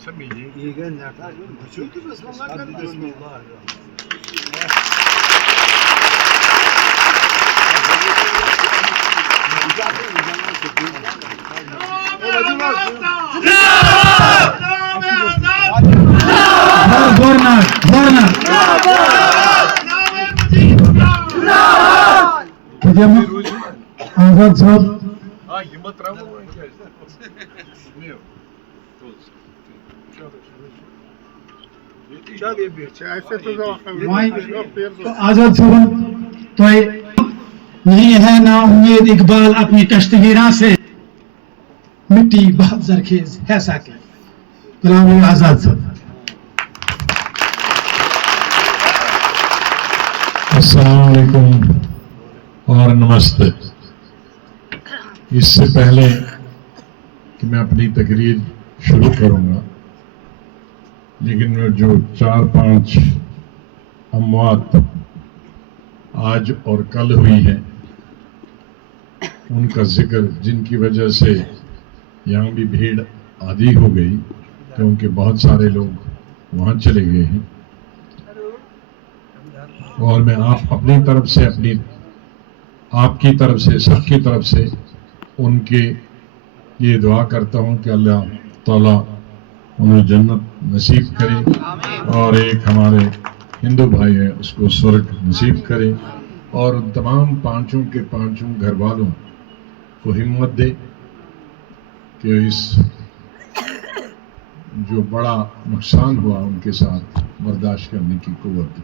آزاد صاحب آزاد صاحب تو نہیں ہے نا امید اقبال اپنی کشتگیراں سے مٹی بہت زرخیز ہے ساکے غلام آزاد صاحب. السلام علیکم اور نمستے. اس سے پہلے کہ میں اپنی تقریر شروع کروں گا، لیکن جو 4-5 اموات آج اور کل ہوئی ہیں ان کا ذکر، جن کی وجہ سے یہاں بھی بھیڑ عادی ہو گئی کیونکہ بہت سارے لوگ وہاں چلے گئے ہیں، اور میں اپنی طرف سے آپ کی طرف سے سب کی طرف سے ان کے یہ دعا کرتا ہوں کہ اللہ تعالیٰ انہیں جنت نصیب کرے، اور ایک ہمارے ہندو بھائی ہیں اس کو سورگ نصیب کرے، اور ان تمام پانچوں کے پانچوں گھر والوں کو ہمت دے کہ اس جو بڑا نقصان ہوا ان کے ساتھ برداشت کرنے کی قوت دے.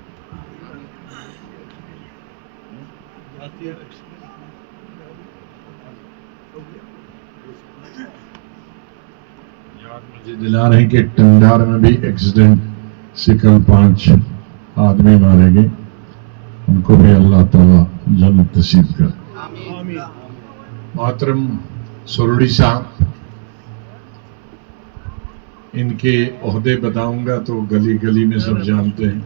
مجھے دلا رہے ہیں کہ ٹنڈار میں بھی ایکسیڈنٹ سے کل 5 آدمی مارے گئے، ان کو بھی اللہ تعالیٰ جنت نصیب کر. محترم سروڑی صاحب، ان کے عہدے بتاؤں گا تو گلی گلی میں سب جانتے ہیں.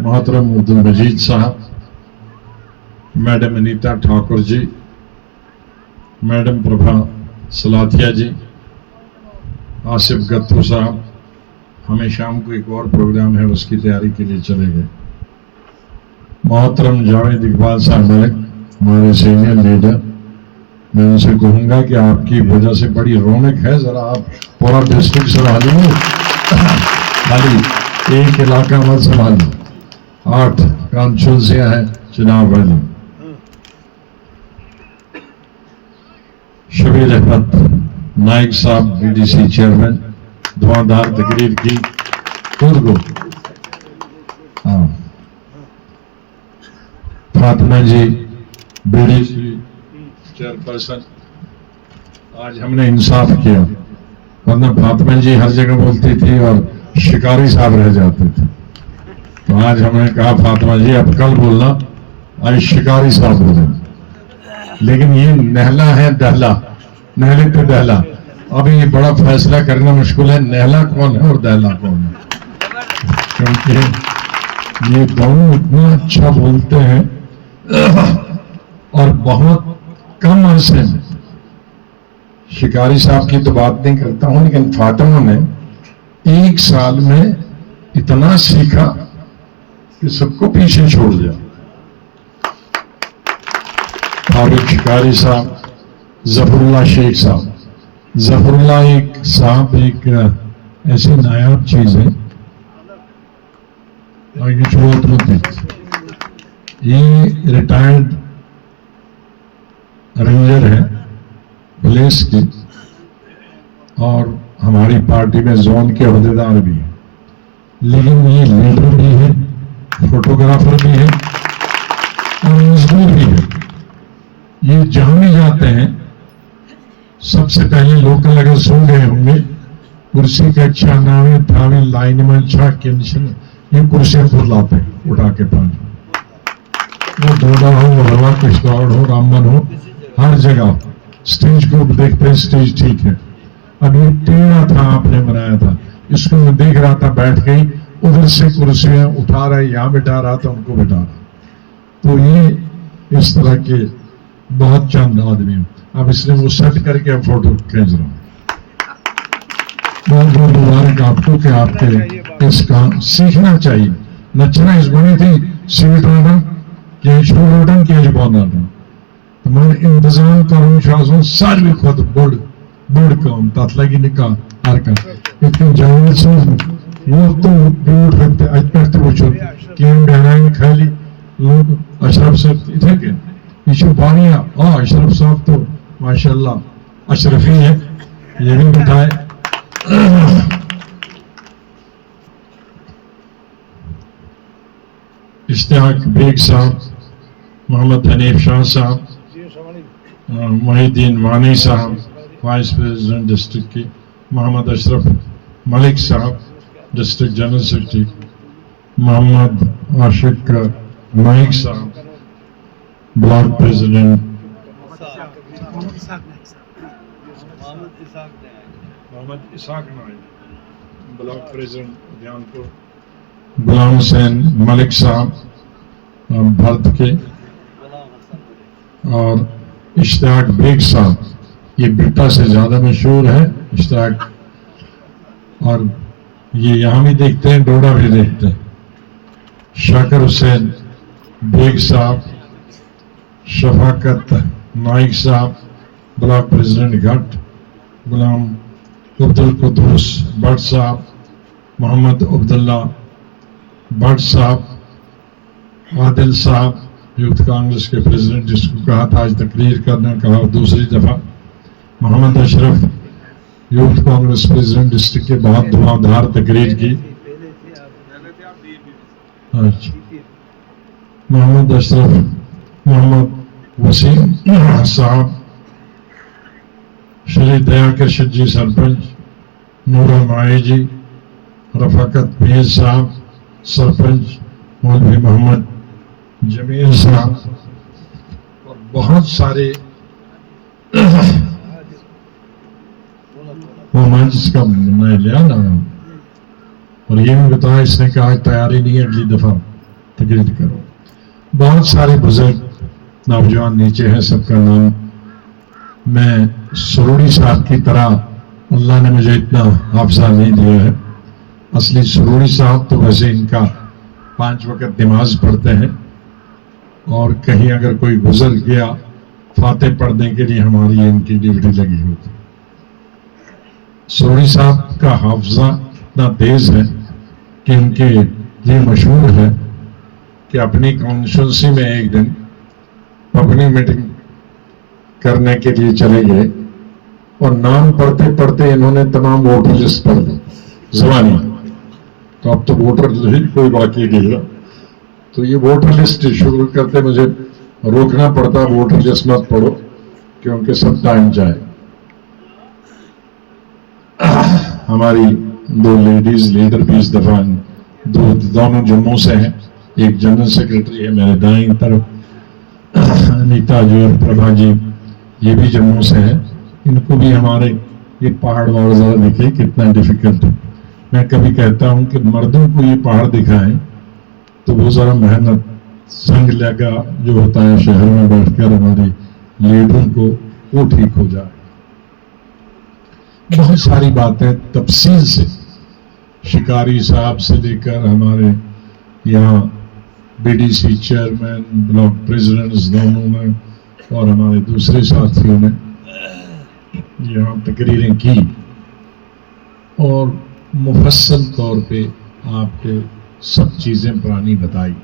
محترم عبد المجید صاحب، میڈم انیتا ٹھاکر جی، میڈم پربھا سلاتیا جی، آصف گتو صاحب، ہمیں شام کو ایک اور پروگرام ہے اس کی تیاری کے لیے چلے گئے. محترم جاوید اقبال صاحب ہمارے سینئر لیڈر، میں ان سے کہوں گا کہ آپ کی وجہ سے بڑی رونق ہے، ذرا آپ پورا ڈسٹرکٹ سنبھالیں، خالی ایک علاقہ مت سنبھالیں. 8 کانسٹیچوئنسیاں ہیں جناب والی. شبیر احمد نائک صاحب بی ڈی سی چیئرمین، دعادار تقریر کی. Fatima ji B D C chairperson, آج ہم نے انصاف کیا، ورنہ فاطمہ جی ہر جگہ بولتی تھی اور شکاری صاحب رہ جاتے تھے. تو آج ہم نے کہا فاطمہ جی اب کل بولنا، آج شکاری صاحب بولیں. لیکن یہ نہلا ہے دہلا، نہلے پہ دہلا. ابھی یہ بڑا فیصلہ کرنا مشکل ہے نہلا کون ہے اور دہلا کون ہے، کیونکہ یہ دونوں اتنا اچھا بولتے ہیں اور بہت کم عرصے میں. شکاری صاحب کی تو بات نہیں کرتا ہوں، لیکن فاطمہ نے 1 سال میں اتنا سیکھا کہ سب کو پیچھے چھوڑ دیا. فاروق شکاری صاحب، ظفر اللہ شیخ صاحب. ظفر اللہ ایک صاحب ایک ایسی نایاب چیز ہے، اور یہ چھوٹ مت دیکھ. یہ ریٹائرڈ رینجر ہے پولیس کی، اور ہماری پارٹی میں زون کے عہدیدار بھی ہیں، لیکن یہ لیڈر بھی ہے، فوٹوگرافر بھی ہے اور مزدور بھی ہے. یہ جہاں بھی جاتے ہیں سب سے پہلے لوکل اگر سن گئے ہوں گے کرسی کا اچھا ناوی تھاوی لائن میں اچھا کنشن، یہ کرسیاں پر لاتے ہیں اٹھا کے 5. وہ ڈوڈا ہو، وہ ہوا کشتواڑ ہو، رامبن ہو، ہر جگہ سٹیج کو دیکھتے ہیں سٹیج ٹھیک ہے. اب یہ ٹیڑھا تھا آپ نے بنایا تھا، اس کو میں دیکھ رہا تھا بیٹھ گئی، ادھر سے کرسیاں اٹھا رہا ہے، یہاں بٹھا رہا تھا ان کو بٹھا رہا. تو یہ اس طرح کے بہت چند آدمی ہیں. اب اس نے وہ سیٹ کر کے فوٹو کھینچ رہا ہوں. बहुत बहुत मुबारक आपको कि आपके इस काम सीखना चाहिए नचना इस बनी थी सीट रोडन कि şu rodan ki bonardan tamam intizam karın şahsın sarvi kod bord kam tatlagi nika arka itin canlısınız वो तो दूर रखते अटकट वुचो केम बहनान खाली लोग अशरफ साहब इथे के ये बानिया अशरफ साहब तो माशाल्लाह अशरफी है ये भी बताए इश्तियाक बेग साहब मोहम्मद हनीफ शाह साहब मोहिद्दीन वानी साहब वाइस प्रेसिडेंट डिस्ट्रिक्ट के मोहम्मद अशरफ मलिक साहब district general secretary Mohammad Ashiq Naik साहब block president Mohammad Ishaq Naik block president Dhyanpur Ghulam Hussain Malik साहब भरत के और इश्तियाक बेग साहब ये बिट्टा से ज्यादा मशहूर है इश्तियाक और ये यहाँ भी देखते हैं डोडा भी देखते हैं शाकिर हुसैन बेग साहब शफाकत नाइक साहब ब्लॉक प्रेसिडेंट घाट गुलाम अब्दुल कुद्दूस भट्ट साहब मोहम्मद अब्दुल्ला भट्ट साहब आदिल साहब यूथ कांग्रेस के प्रेसिडेंट जिसको कहा था आज तकरीर करने कहा दूसरी दफा Mohammad Ashraf youth Congress president district के बहुत धुआंधार तकरीर की मोहम्मद अशरफ मोहम्मद वसीम साहब श्री दया कृष्ण जी सरपंच नूरा माई जी रफाकत मीर साहब सरपंच मौलवी मोहम्मद जमीर साहब और बहुत सारे मोहम्मद जिसका मैं लिया ना और ये भी बताया इसने कहा तैयारी नहीं है अगली दफा तकरीर करो बहुत सारे बुजुर्ग नौजवान नीचे हैं सबका नाम मैं सरूरी साहब की तरह अल्लाह ने मुझे इतना हाफजा नहीं दिया है असली सरूरी साहब तो वैसे इनका 5 वक्त नमाज पढ़ते हैं और कहीं अगर कोई गुजर गया फाते पढ़ने के लिए हमारी इनकी ड्यूटी लगी होती सरूरी साहब का हाफजा इतना तेज है कि इनके लिए मशहूर है कि अपनी कॉन्स्टिट्यूंसी में एक दिन पब्लिक मीटिंग करने के लिए चले गए और नाम पढ़ते पढ़ते इन्होंने तमाम वोटर लिस्ट पढ़ ली जबानी तो अब तो वोटर लिस्ट कोई बाकी नहीं है तो ये वोटर लिस्ट शुरू करते मुझे रोकना पड़ता वोटर लिस्ट मत पढ़ो क्योंकि सब टाइम जाए हमारी 2 लेडीज लीडर भी इस दफा दोनों जम्मू से हैं एक जनरल सेक्रेटरी है मेरे दाईं तरफ अनीता जी और प्रभा जी ये भी जम्मू से हैं इनको भी हमारे ये पहाड़ वाड़ जरा दिखे कितना डिफिकल्ट है मैं कभी कहता हूं कि मर्दों को ये पहाड़ दिखाएं तो वो जरा मेहनत संग लगा जो होता है शहर में बैठकर हमारे लीडरों को वो ठीक हो जाए बहुत सारी बातें तफसील से शिकारी साहब से लेकर हमारे यहाँ बीडीसी चेयरमैन ब्लॉक प्रेसिडेंट्स दोनों ने और हमारे दूसरे साथियों ने यहाँ तकरीरें की और मुफस्सल तौर पे आपको सब चीजें पुरानी बताई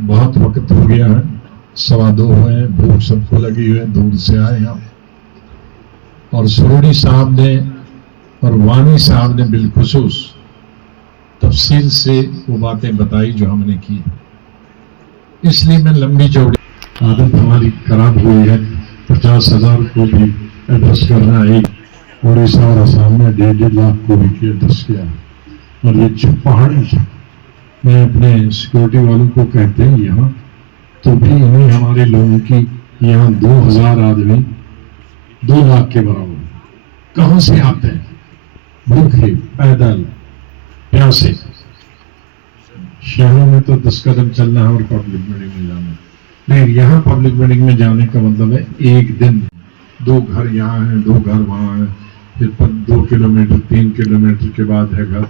बहुत वक्त हो गया है 2:15 हुए हैं भूख सबको लगी हुई है दूर से आए हम और सरूरी साहब ने और वानी साहब ने बिलखुसूस तफसील से वो बातें बताई जो हमने की इसलिए मैं लंबी चौड़ी आदत हमारी खराब हुई है 50,000 को भी एड्रेस करना एक उड़ीसा और असम में 1.5 लाख को भी एड्रेस किया और ये पहाड़ी मैं अपने सिक्योरिटी वालों को कहते हैं यहाँ तो भी इन्हें हमारे लोगों की यहाँ 2,000 आदमी 2 लाख के बराबर कहाँ से आते हैं भूखे पैदल प्यासे शहरों में तो 10 कदम चलना है और पब्लिक मीटिंग में जाना नहीं यहाँ पब्लिक मीटिंग में जाने का मतलब है एक दिन 2 घर यहाँ है 2 घर वहाँ है फिर 2 किलोमीटर 3 किलोमीटर के बाद है घर,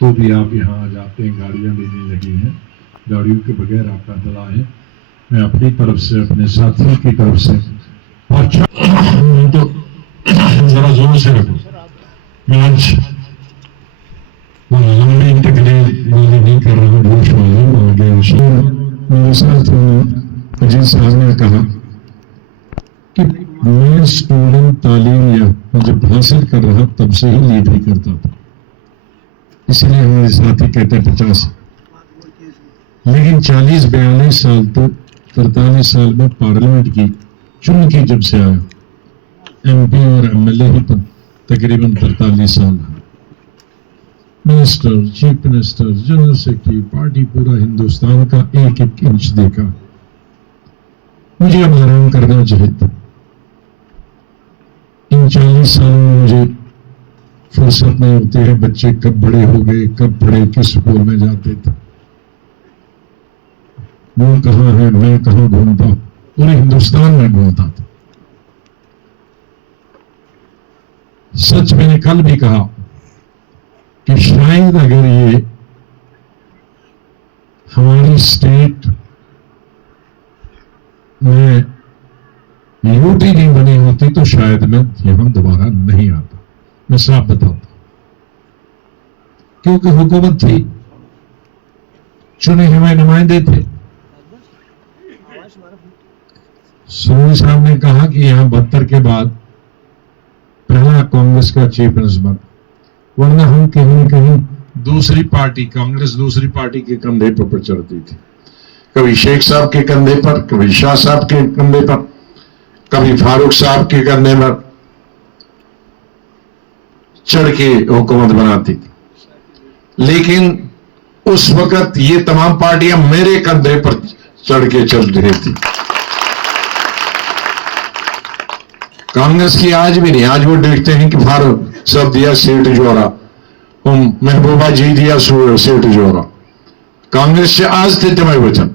तो भी आप यहाँ आ जाते हैं। गाड़ियाँ भी नहीं लगी हैं, गाड़ियों के बगैर आप पैदल आए। मैं अपनी तरफ से, अपने साथियों की तरफ से, अच्छा तो जरा जोर से रखो। मैं आज लंबी बातें नहीं कर रहा हूँ, मेरे साथ अजीत साहब ने कहा कि मैं स्टूडेंट तालीम या जब हासिल कर रहा तब से ही लीडरी करता था, इसलिए हमारे साथी कहते हैं 50, लेकिन 40-42 साल तो 43 साल में पार्लियामेंट की चुन की जब से आया, MP और MLA ही तकरीबन 43 साल है। Minister, chief minister, general secretary, party पूरा हिंदुस्तान का एक एक इंच देखा। मुझे अब आराम करना चाहिए था। इन 40 सालों में मुझे फुर्सत नहीं होती है। बच्चे कब बड़े हो गए, कब पढ़े, किस स्कूल में जाते थे, वो कहाँ है, मैं कहाँ घूमता, पूरे हिंदुस्तान में घूमता था। सच मैंने कल भी कहा कि शायद अगर ये हमारी स्टेट में यूटी नहीं बनी होती तो शायद मैं यहां दोबारा नहीं आता। मैं साफ बताता, क्योंकि हुकूमत थी, चुने हुए नुमाइंदे थे। सोनी साहब ने कहा कि यहां 72 के बाद पहला कांग्रेस का चीफ मिनिस्टर बना, वरना हम कहीं न कहीं दूसरी पार्टी, कांग्रेस दूसरी पार्टी के कंधे पर चढ़ती थी। कभी शेख साहब के कंधे पर, कभी शाह साहब के कंधे पर, कभी फारूक साहब के कंधे पर चढ़ के हुकूमत बनाती थी। लेकिन उस वक्त ये तमाम पार्टियां मेरे कंधे पर चढ़ के चल रही थी। कांग्रेस की आज भी नहीं। आज वो देखते हैं कि फारूक साहब दिया सीट जोड़ा, महबूबा जी दिया सीट जोड़ा। कांग्रेस से आज थे तुम्हें वचन,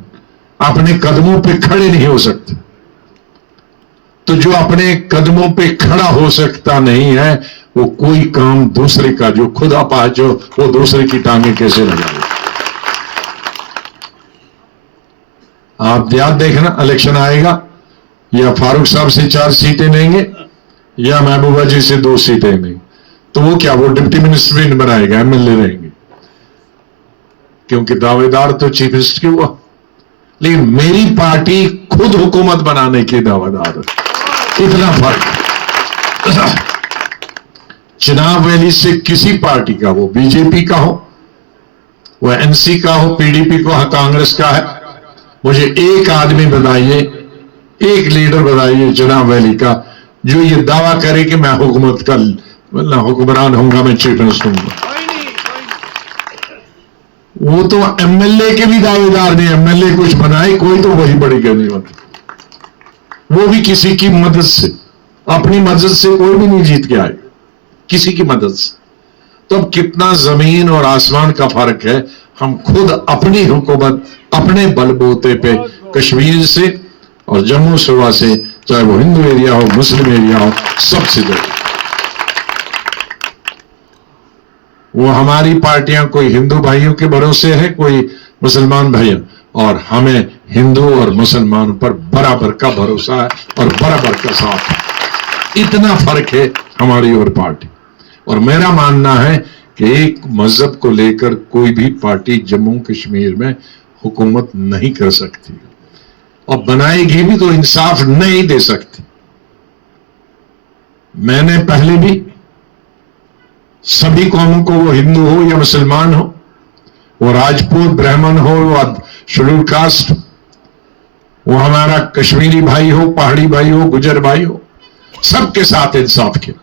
अपने कदमों पे खड़े नहीं हो सकते। तो जो अपने कदमों पे खड़ा हो सकता नहीं है, वो कोई काम दूसरे का, जो खुद अपाहिज हो, वो दूसरे की टांगे कैसे लगाए। आप याद देखना, इलेक्शन आएगा, या फारूक साहब से 4 सीटें लेंगे या महबूबा जी से 2 सीटें लेंगे, तो वो क्या, वो डिप्टी मिनिस्टर भी बनाएगा, MLA रहेंगे, क्योंकि दावेदार तो चीफ मिनिस्टर के हुआ। लेकिन मेरी पार्टी खुद हुकूमत बनाने की दावेदार है। इतना फर्क। चुनाव रैली से किसी पार्टी का, वो बीजेपी का हो, वो NC का हो, PDP को, कांग्रेस का है, मुझे एक आदमी बताइए, एक लीडर बताइए चुनाव रैली का जो ये दावा करे कि मैं हुकूमत का हुक्मरान होऊंगा, मैं चीफ मिनिस्टर हूंगा। वो तो MLA के भी दावेदार नहीं। MLA कुछ बनाए कोई, तो वही बड़ी गनीमत, वो भी किसी की मदद से, अपनी मदद से कोई भी नहीं जीत के आए, किसी की मदद से। तो अब कितना जमीन और आसमान का फर्क है। हम खुद अपनी हुकूमत अपने बलबूते पे कश्मीर से और जम्मू सूबा से, चाहे वो हिंदू एरिया हो, मुस्लिम एरिया हो, सबसे जरूरी। वो हमारी पार्टियां कोई हिंदू भाइयों के भरोसे है, कोई मुसलमान भाइयों, और हमें हिंदू और मुसलमान पर बराबर का भरोसा है और बराबर का साथ है। इतना फर्क है हमारी और पार्टी। और मेरा मानना है कि एक मजहब को लेकर कोई भी पार्टी जम्मू कश्मीर में हुकूमत नहीं कर सकती, और बनाएगी भी तो इंसाफ नहीं दे सकती। मैंने पहले भी सभी कौमों को, वो हिंदू हो या मुसलमान हो, वो राजपूत, ब्राह्मण हो, वो शेड्यूल कास्ट, वो हमारा कश्मीरी भाई हो, पहाड़ी भाई हो, गुजर भाई हो, सबके साथ इंसाफ किया।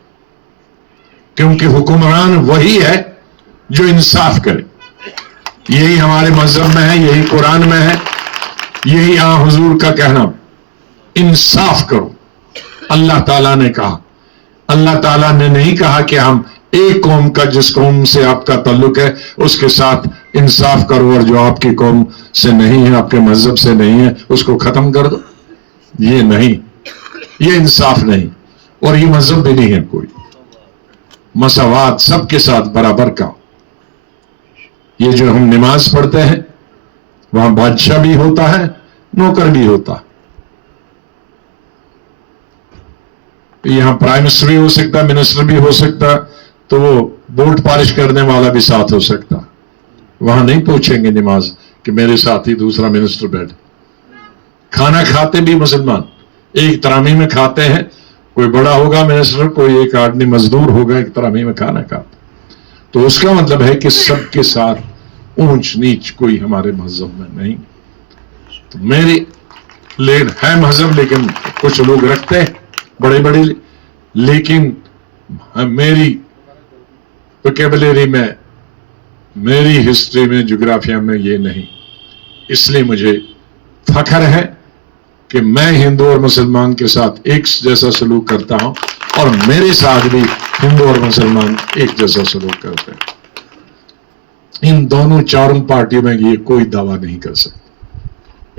क्योंकि हुक्मरान वही है जो इंसाफ करे। यही हमारे मजहब में है, यही कुरान में है, यही हुजूर का कहना, इंसाफ करो। अल्लाह ताला ने कहा, अल्लाह ताला ने नहीं कहा कि हम एक कौम का, जिस कौम से आपका ताल्लुक है उसके साथ इंसाफ करो, और जो आपकी कौम से नहीं है, आपके मजहब से नहीं है, उसको खत्म कर दो। ये नहीं, ये इंसाफ नहीं, और ये मजहब भी नहीं है कोई। मसावात, सबके साथ बराबर का। ये जो हम नमाज पढ़ते हैं, वहां बादशाह भी होता है, नौकर भी होता है। यहां प्राइम मिनिस्टर भी हो सकता, मिनिस्टर भी हो सकता, तो वो बोट पॉलिश करने वाला भी साथ हो सकता। वहां नहीं पूछेंगे नमाज कि मेरे साथ ही दूसरा मिनिस्टर बैठे। खाना खाते भी मुसलमान एक तरामी में खाते हैं, कोई बड़ा होगा मिनिस्टर, कोई एक आदमी मजदूर होगा, एक तरामी में खाना खाता। तो उसका मतलब है कि सबके साथ ऊंच नीच कोई हमारे मजहब में नहीं। तो मेरी है मजहब, लेकिन कुछ लोग रखते हैं बड़े बड़े, लेकिन मेरी वोकैबुलरी में, मेरी हिस्ट्री में, ज्योग्राफिया में ये नहीं। इसलिए मुझे फख्र है कि मैं हिंदू और मुसलमान के साथ एक जैसा सलूक करता हूं, और मेरे साथ भी हिंदू और मुसलमान एक जैसा सलूक करते हैं। इन दोनों चारों पार्टियों में ये कोई दावा नहीं कर सकते।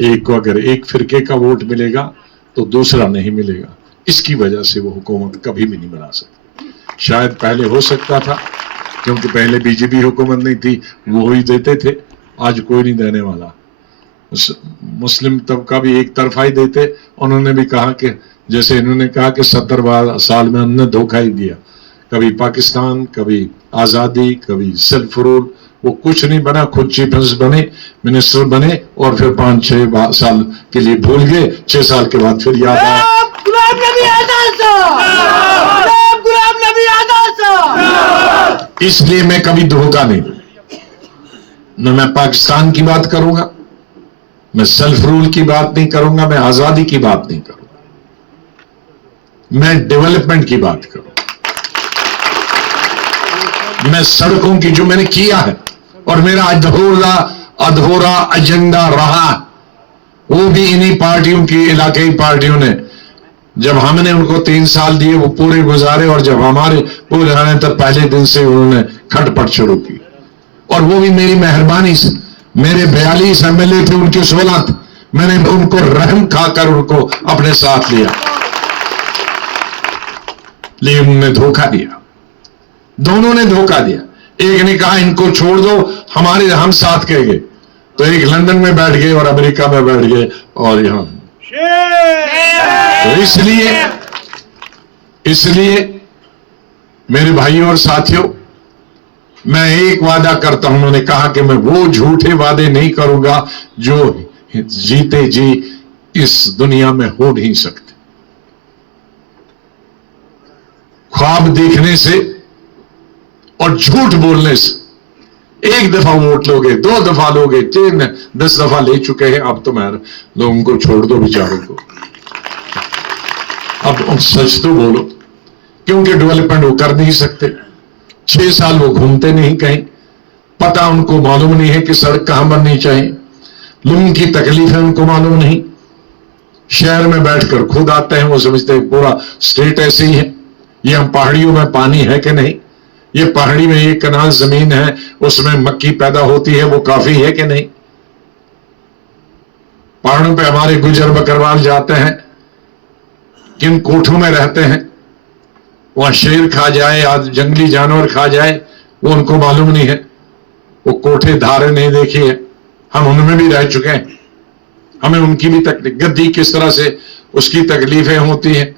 एक को अगर एक फिरके का वोट मिलेगा तो दूसरा नहीं मिलेगा, इसकी वजह से वो हुकूमत कभी भी नहीं बना सकती। शायद पहले हो सकता था, क्योंकि पहले बीजेपी हुकूमत नहीं थी, वो ही देते थे, आज कोई नहीं देने वाला। मुस्लिम तबका भी एक तरफा ही देते। उन्होंने भी कहा कि जैसे इन्होंने कहा कि 70 साल में हमने धोखा ही दिया, कभी पाकिस्तान, कभी आजादी, कभी सेल्फ रूल, वो कुछ नहीं बना। खुद चीफ मिनिस्टर बने, मिनिस्टर बने, और फिर 5-6 साल के लिए भूल गए, 6 साल के बाद फिर याद आया। इसलिए मैं कभी धोखा नहीं, न मैं पाकिस्तान की बात करूंगा, मैं सेल्फ रूल की बात नहीं करूंगा, मैं आजादी की बात नहीं करूंगा, मैं डेवलपमेंट की बात करूंगा। मैं सड़कों की जो मैंने किया है, और मेरा अधूरा एजेंडा रहा, वो भी इन्हीं पार्टियों की, इलाकाई पार्टियों ने, जब हमने उनको 3 साल दिए वो पूरे गुजारे, और जब हमारे पूरे आने तक पहले दिन से उन्होंने खटपट शुरू की, और वो भी मेरी मेहरबानी से। मेरे 42 MLA थे, उनके 16 थे, मैंने उनको रहम खाकर उनको अपने साथ लिया, लेकिन उन्होंने धोखा दिया। दोनों ने धोखा दिया। एक ने कहा इनको छोड़ दो, हम साथ कह गए, तो एक लंदन में बैठ गए और अमेरिका में बैठ गए, और यहां। तो इसलिए मेरे भाइयों और साथियों, मैं एक वादा करता हूं। उन्होंने कहा कि मैं वो झूठे वादे नहीं करूंगा जो जीते जी इस दुनिया में हो नहीं सकते। ख्वाब देखने से और झूठ बोलने से 1 दफा वोट लोगे, 2 दफा लोगे, 10 दफा ले चुके हैं। अब तो मैं लोगों को छोड़ दो, बेचारों को। अब सच तो बोलो, क्योंकि डेवलपमेंट वो कर नहीं सकते। 6 साल वो घूमते नहीं कहीं, पता उनको मालूम नहीं है कि सड़क कहां बननी चाहिए, लोगों की तकलीफें उनको मालूम नहीं। शहर में बैठकर खुद आते हैं, वो समझते हैं पूरा स्टेट ऐसे ही है। ये हम पहाड़ियों में पानी है कि नहीं, ये पहाड़ी में 1 कनाल जमीन है, उसमें मक्की पैदा होती है, वो काफी है कि नहीं। पहाड़ों पे हमारे गुजर बकरवाल जाते हैं, किन कोठों में रहते हैं, वहां शेर खा जाए या जंगली जानवर खा जाए, वो उनको मालूम नहीं है। वो कोठे धारे नहीं देखी है, हम उनमें भी रह चुके हैं, हमें उनकी भी तकलीफ, गद्दी किस तरह से उसकी तकलीफें होती हैं,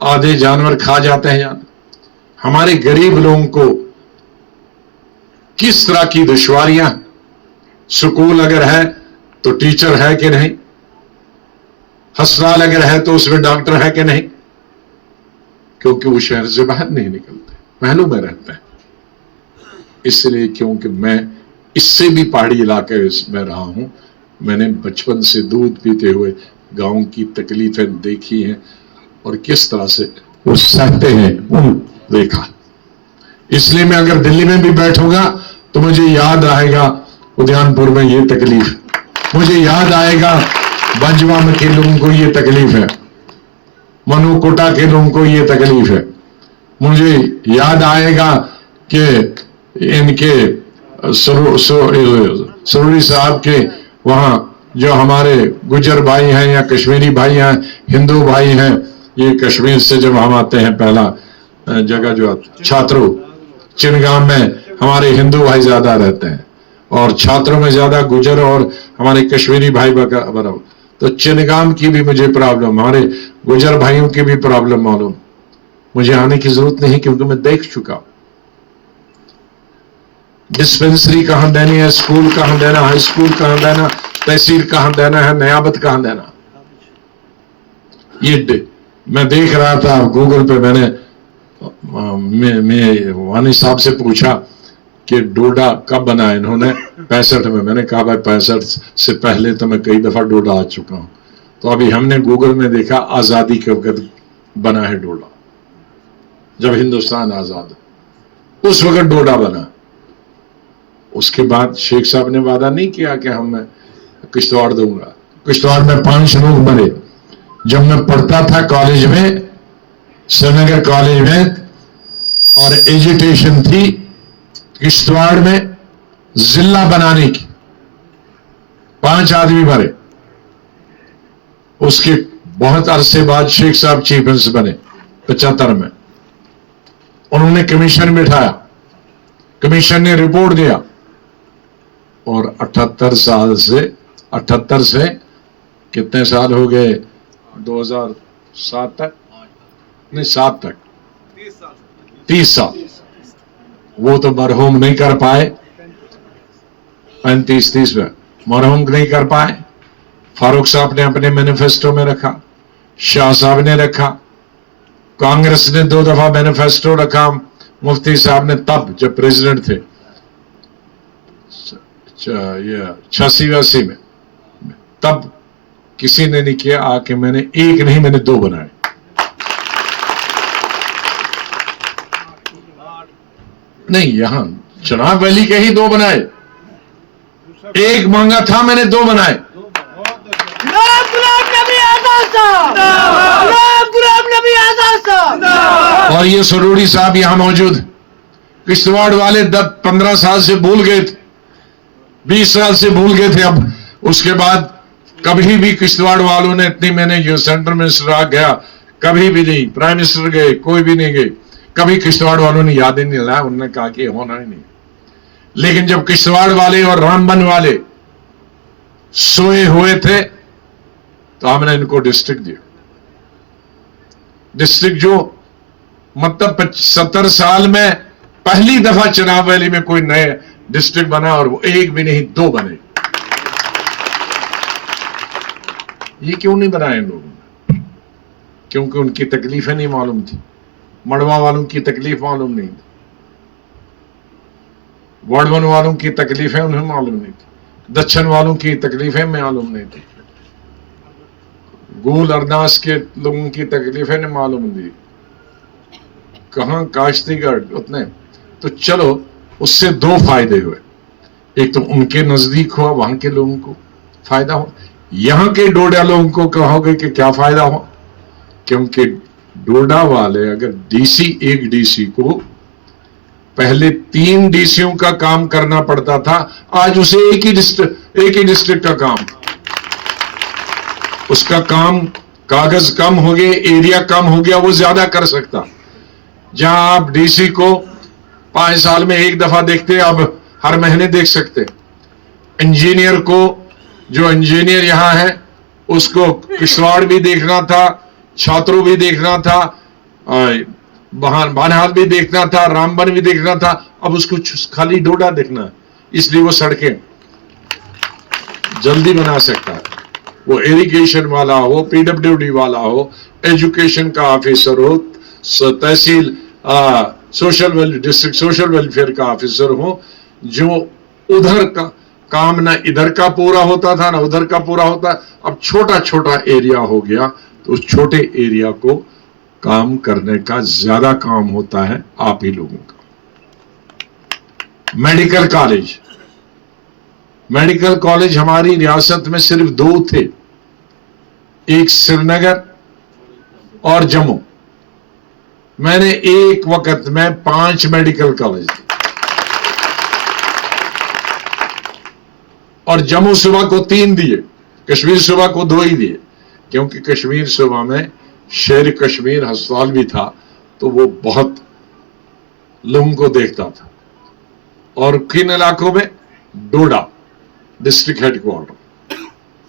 आधे जानवर खा जाते हैं। हमारे गरीब लोगों को किस तरह की दुश्वारियां, स्कूल अगर है तो टीचर है कि नहीं, अस्पताल अगर है तो उसमें डॉक्टर है कि नहीं, क्योंकि वो शहर से बाहर नहीं निकलते, महलों में रहते हैं। इसलिए क्योंकि मैं इससे भी पहाड़ी इलाके में रहा हूं, मैंने बचपन से दूध पीते हुए गांव की तकलीफें देखी हैं, और किस तरह से वो सहते हैं उन देखा। इसलिए मैं अगर दिल्ली में भी बैठूंगा तो मुझे याद आएगा उद्यानपुर में ये तकलीफ, मुझे याद आएगा बंजवा में के लोगों को ये तकलीफ है, मनुकोटा के लोगों को ये तकलीफ है, मुझे याद आएगा कि इनके सरूरी साहब के वहां जो हमारे गुजर भाई हैं या कश्मीरी भाई हैं, हिंदू भाई हैं, ये कश्मीर से जब हम आते हैं पहला जगह जो छात्रों, चिनगाम में हमारे हिंदू भाई ज्यादा रहते हैं और छात्रों में ज्यादा गुजर और हमारे कश्मीरी भाई बराबर, तो चिनगाम की भी मुझे प्रॉब्लम, हमारे गुजर भाइयों की भी प्रॉब्लम मालूम। मुझे आने की जरूरत नहीं क्योंकि मैं देख चुका। डिस्पेंसरी कहां देनी है, स्कूल कहां देना, हाई स्कूल कहां देना, तहसील कहां देना है, नयाबत कहां देना, ये मैं देख रहा था गूगल पे। मैंने वानी साहब से पूछा कि डोडा कब बना इन्होंने, 65 में। मैंने कहा भाई 65 से पहले तो मैं कई दफा डोडा आ चुका हूं। तो अभी हमने गूगल में देखा आजादी के वक्त बना है डोडा, जब हिंदुस्तान आजाद, उस वक्त डोडा बना। उसके बाद शेख साहब ने वादा नहीं किया कि हम मैं किश्तवाड़ दूंगा। किश्तवाड़ में 5 लोग मरे। जब मैं पढ़ता था कॉलेज में, श्रीनगर कॉलेज में, और एजुटेशन थी किश्तवाड़ में जिला बनाने की, 5 आदमी मरे। उसके बहुत अरसे बाद शेख साहब चीफ मिनिस्टर बने 75 में। उन्होंने कमीशन बिठाया, कमीशन ने रिपोर्ट दिया और 78 से कितने साल हो गए, 2007 तक, नहीं 7 तक, 30 साल वो तो मरहूम नहीं कर पाए। 35-30 में मरहूम नहीं कर पाए। फारूक साहब ने अपने मैनिफेस्टो में रखा, शाह साहब ने रखा, कांग्रेस ने 2 दफा मैनिफेस्टो रखा, मुफ्ती साहब ने तब जब प्रेसिडेंट थे 86-88 में, तब किसी ने नहीं किया आके। मैंने एक नहीं, मैंने 2 बनाए। नहीं, यहां चुनाव वैली के ही 2 बनाए, एक मांगा था, मैंने 2 बनाए। और ये सरूड़ी साहब यहां मौजूद, किश्तवाड़ वाले 10-15 साल से भूल गए थे, 20 साल से भूल गए थे। अब उसके बाद कभी भी किश्तवाड़ वालों ने इतनी, मैंने जो सेंट्रल मिनिस्टर आ गया, कभी भी नहीं, प्राइम मिनिस्टर गए, कोई भी नहीं गए, कभी किश्तवाड़ वालों ने याद ही नहीं लाया। उन्होंने कहा कि होना ही नहीं। लेकिन जब किश्तवाड़ वाले और रामबन वाले सोए हुए थे तो हमने इनको डिस्ट्रिक्ट दिया। डिस्ट्रिक्ट जो मतलब 70 साल में पहली दफा चुनाव वैली में कोई नए डिस्ट्रिक्ट बना, और वो एक भी नहीं 2 बने। ये क्यों नहीं बनाए इन लोगों ने? क्योंकि उनकी तकलीफें नहीं मालूम थी। मड़वा वालों की तकलीफ मालूम नहीं थी, वड़वन वालों की तकलीफें उन्हें मालूम नहीं थी, दक्षिण वालों की तकलीफें मालूम नहीं थी, गोल अरदास के लोगों की तकलीफें नहीं मालूम थी, कहां काश्तीगढ़ उतने। तो चलो, उससे 2 फायदे हुए। एक तो उनके नजदीक हुआ, वहां के लोगों को फायदा हुआ। यहां के डोडा लोगों को कहोगे कि क्या फायदा हुआ? क्योंकि डोडा वाले अगर एक डीसी को पहले 3 डीसीओं का काम करना पड़ता था, आज उसे एक ही डिस्ट्रिक्ट का काम, उसका काम, कागज कम हो गए, एरिया कम हो गया, वो ज्यादा कर सकता। जहां आप डीसी को 5 साल में 1 दफा देखते, अब हर महीने देख सकते। इंजीनियर को, जो इंजीनियर यहां है, उसको किश्तवाड़ भी देखना था, छात्रों भी देखना था, बानहाल भी देखना था, रामबन भी देखना था। अब उसको खाली डोडा देखना है, इसलिए वो सड़कें जल्दी बना सकता है। वो इरिगेशन वाला हो, पीडब्ल्यूडी वाला हो, एजुकेशन का ऑफिसर हो, तहसील डिस्ट्रिक्ट सोशल वेलफेयर का ऑफिसर हो, जो उधर का काम ना इधर का पूरा होता था ना उधर का पूरा होता। अब छोटा छोटा एरिया हो गया, तो उस छोटे एरिया को काम करने का ज्यादा काम होता है आप ही लोगों का। मेडिकल कॉलेज हमारी रियासत में सिर्फ 2 थे, एक श्रीनगर और जम्मू। मैंने एक वक्त में 5 मेडिकल कॉलेज, और जम्मू सूबा को 3 दिए, कश्मीर सूबा को 2 ही दिए, क्योंकि कश्मीर सूबा में शेर कश्मीर अस्पताल भी था تو وہ بہت لوگوں کو دیکھتا تھا. اور کن علاقوں میں؟ Doda district headquarter.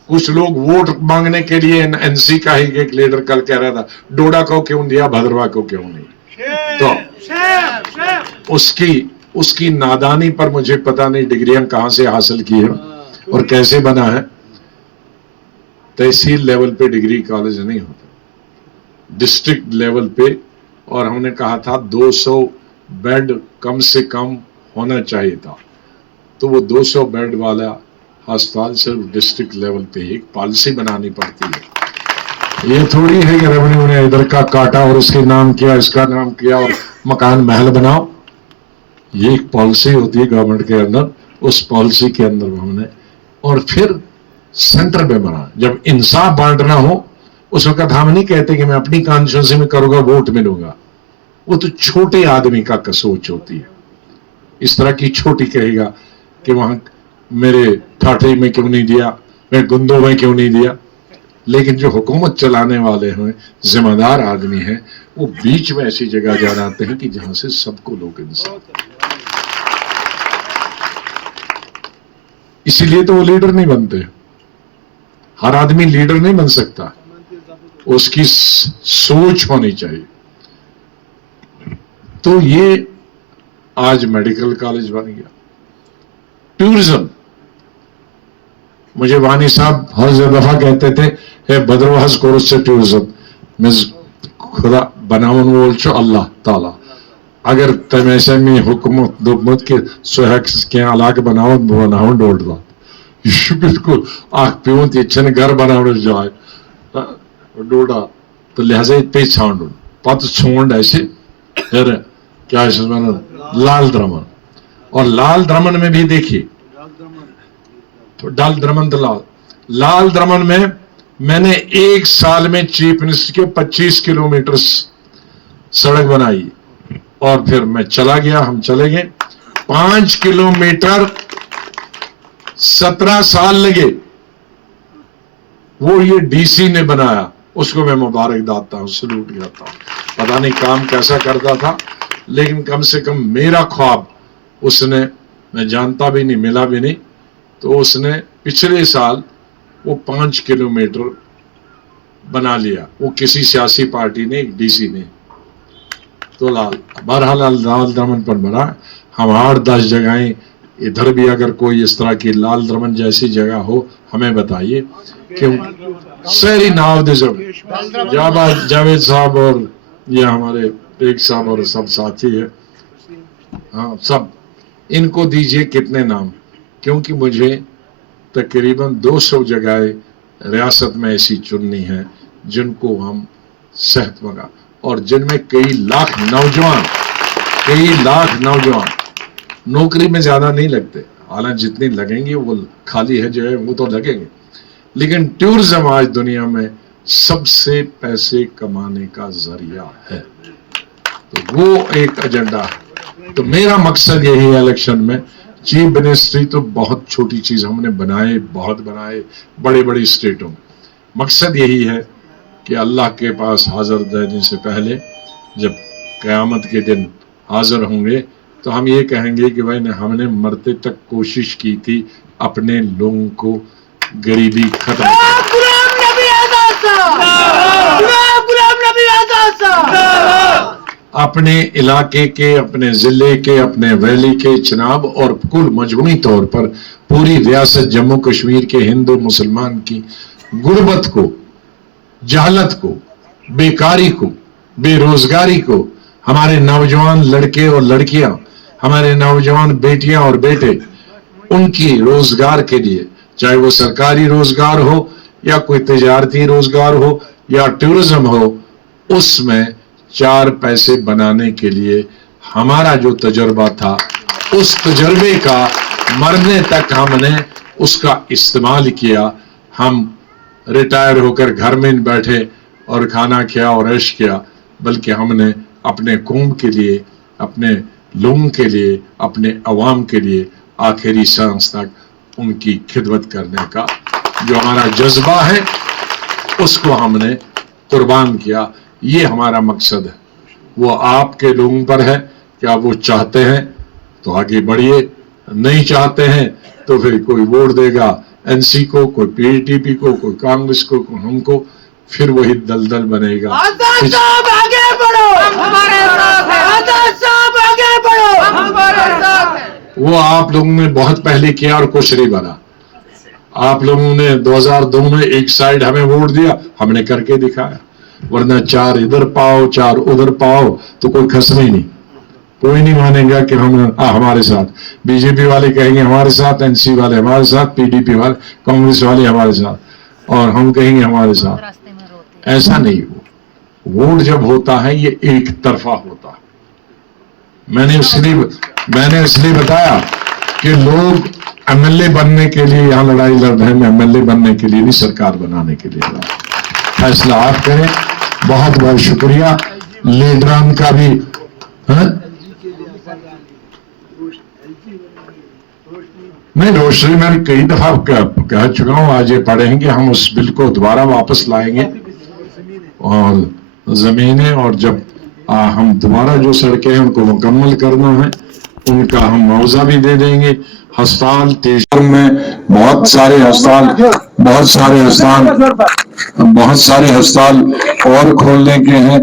کچھ لوگ ووٹ مانگنے کے لیے این سی کا ہی ایک لیڈر کل کہہ رہا تھا ڈوڈا کو کیوں دیا, بھدرواہ کو کیوں نہیں. تو اس کی نادانی پر مجھے پتا نہیں ڈگریاں کہاں سے حاصل کی ہے اور کیسے بنا ہے. تحصیل لیول پہ ڈگری کالج نہیں ہوتا, ڈسٹرکٹ لیول پہ. اور ہم نے کہا تھا 200 بیڈ کم سے کم ہونا چاہیے تھا, تو وہ 200 بیڈ والا ہسپتال صرف ڈسٹرکٹ لیول پہ ایک پالیسی بنانی پڑتی ہے. یہ تھوڑی ہے کہ ریونیو نے ادھر کا کاٹا اور اس کے نام کیا, اس کا نام کیا اور مکان محل بناؤ. یہ ایک پالیسی ہوتی ہے گورنمنٹ کے اندر, اس پالیسی کے اندر ہم نے. اور پھر سینٹر میں بنا, جب انصاف بانٹنا ہو اس وقت ہم نہیں کہتے کہ میں اپنی کانسٹیچوئنسی میں کروں گا ووٹ ملوں گا. وہ تو چھوٹے آدمی کا سوچ ہوتی ہے. اس طرح کی چھوٹی کہے گا کہ وہاں میرے ٹھاٹھے میں کیوں نہیں دیا, میں گندوں میں کیوں نہیں دیا. لیکن جو حکومت چلانے والے ہیں, ذمہ دار آدمی ہیں, وہ بیچ میں ایسی جگہ جاتے ہیں کہ جہاں سے سب کو لوگ انصاف. اسی لیے تو وہ لیڈر نہیں بنتے. ہر آدمی لیڈر نہیں بن سکتا, اس کی سوچ ہونی چاہیے. تو یہ آج میڈیکل کالج بن گیا. ٹورزم, مجھے وانی صاحب ہر دفعہ کہتے تھے ہے بدرواز کورس سے ٹورزم. میں خدا بناون وول چھو اللہ تعالی, اگر تم ایسے میں حکومت دومت کے سوہیکس کے علاقہ بناون ڈوڑ دا. یہ بالکل آخ پیونت یہ چھن گھر بناون جائے ڈوڑا, تو لہذا پہ ژھانڈن پتہ ژھونڈ ایسے پھر کیا ہے لال درمن. اور لال درمن میں بھی دیکھیے ڈال درمن لال درمن میں نے ایک سال میں چیف منسٹر کے 25 کلومیٹر سڑک بنائی. اور پھر میں چلا گیا, ہم چلے گئے 5 کلومیٹر 17 سال لگے. وہ یہ ڈی سی نے بنایا, اس کو میں مبارک دیتا ہوں, سلوٹ کرتا ہوں. پتہ نہیں کام کیسا کرتا تھا, لیکن کم سے کم میرا خواب اس نے, میں جانتا بھی نہیں ملا بھی نہیں, تو اس نے پچھلے سال وہ 5 کلومیٹر بنا لیا. وہ کسی سیاسی پارٹی نے, ڈی سی نے. تو بہرحال لال درمن پر بنا. ہم 8-10 جگہیں ادھر بھی اگر کوئی اس طرح کی لال درمن جیسی جگہ ہو ہمیں بتائیے. کیوں سہری ناو جاوید صاحب اور یہ ہمارے ایک صاحب اور سب ساتھی ہے, ہاں سب ان کو دیجئے کتنے نام, کیونکہ مجھے تقریباً 200 جگہیں ریاست میں ایسی چننی ہیں جن کو ہم صحت مند, اور جن میں کئی لاکھ نوجوان نوکری میں زیادہ نہیں لگتے. حالانکہ جتنی لگیں گے وہ خالی ہے جو ہے وہ تو لگیں گے, لیکن ٹورزم آج دنیا میں سب سے پیسے کمانے کا ذریعہ ہے. تو وہ ایک ایجنڈا ہے. تو میرا مقصد یہی ہے الیکشن میں, چیف منسٹری تو بہت چھوٹی چیز ہم نے بہت بنائے بڑے بڑی اسٹیٹوں میں. مقصد یہی ہے کہ اللہ کے پاس حاضر دینے سے پہلے جب قیامت کے دن حاضر ہوں گے تو ہم یہ کہیں گے کہ بھائی ہم نے مرتے تک کوشش کی تھی اپنے لوگوں کو غریبی ختم اپنے علاقے کے, اپنے ضلع کے, اپنے ویلی کے, چناب اور کل مجموعی طور پر پوری ریاست جموں کشمیر کے ہندو مسلمان کی غربت کو, جہالت کو, بیکاری کو, بے روزگاری کو, ہمارے نوجوان لڑکے اور لڑکیاں, ہمارے نوجوان بیٹیاں اور بیٹے, ان کی روزگار کے لیے, چاہے وہ سرکاری روزگار ہو یا کوئی تجارتی روزگار ہو یا ٹورزم ہو, اس میں 4 پیسے بنانے کے لیے ہمارا جو تجربہ تھا اس تجربے کا مرنے تک ہم نے اس کا استعمال کیا. ہم ریٹائر ہو کر گھر میں بیٹھے اور کھانا کیا اور عیش کیا, بلکہ ہم نے اپنے قوم کے لیے, اپنے لوگوں کے لیے, اپنے عوام کے لیے آخری سانس تک ان کی خدمت کرنے کا جو ہمارا جذبہ ہے اس کو ہم نے قربان کیا. یہ ہمارا مقصد ہے. وہ آپ کے لوگوں پر ہے کہ آپ وہ چاہتے ہیں تو آگے بڑھیے, نہیں چاہتے ہیں تو پھر کوئی ووٹ دے گا NC کو, کوئی PDP کو, کوئی کانگریس کو, کوئی ہم کو, پھر وہی دلدل بنے گا. آزاد صاحب آگے بڑھو, ہمارے ساتھ ہے. آزاد صاحب آگے بڑھو, ہمارے ساتھ ہے. وہ آپ لوگوں نے بہت پہلے کیا اور کچھ نہیں بنا. آپ لوگوں نے 2002 میں ایک سائیڈ ہمیں ووٹ دیا, ہم نے کر کے دکھایا. ورنہ 4 ادھر پاؤ 4 ادھر پاؤ تو کوئی خسم ہی نہیں. کوئی نہیں مانے گا کہ ہمارے ساتھ BJP والے کہیں گے ہمارے ساتھ, NC والے ہمارے ساتھ, PDP والے, کانگریس والے ہمارے ساتھ, اور ہم کہیں گے ہمارے ساتھ. ایسا نہیں ہو. ووٹ جب ہوتا ہے یہ ایک طرفہ ہوتا ہے. میں نے اس لیے بتایا کہ لوگ MLA بننے کے لیے یہاں لڑائی لڑ رہے ہیں. MLA بننے کے لیے نہیں, سرکار بنانے کے لیے. فیصلہ آپ کریں. بہت بہت شکریہ لیڈران کا بھی. نہیں, روشنی میں کئی دفعہ کہہ چکا ہوں, آج یہ پڑھیں گے ہم اس بل کو دوبارہ واپس لائیں گے, اور زمینیں اور جب ہم دوبارہ جو سڑکیں ہیں ان کو مکمل کرنا ہے ان کا ہم معاوضہ بھی دے دیں گے. ہسپتال تیشور میں بہت سارے ہسپتال اور کھولنے کے ہیں,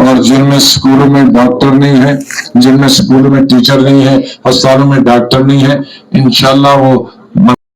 اور جن میں اسکولوں میں ڈاکٹر نہیں ہے, جن میں اسکولوں میں ٹیچر نہیں ہے, ہسپتالوں میں ڈاکٹر نہیں ہے, انشاءاللہ وہ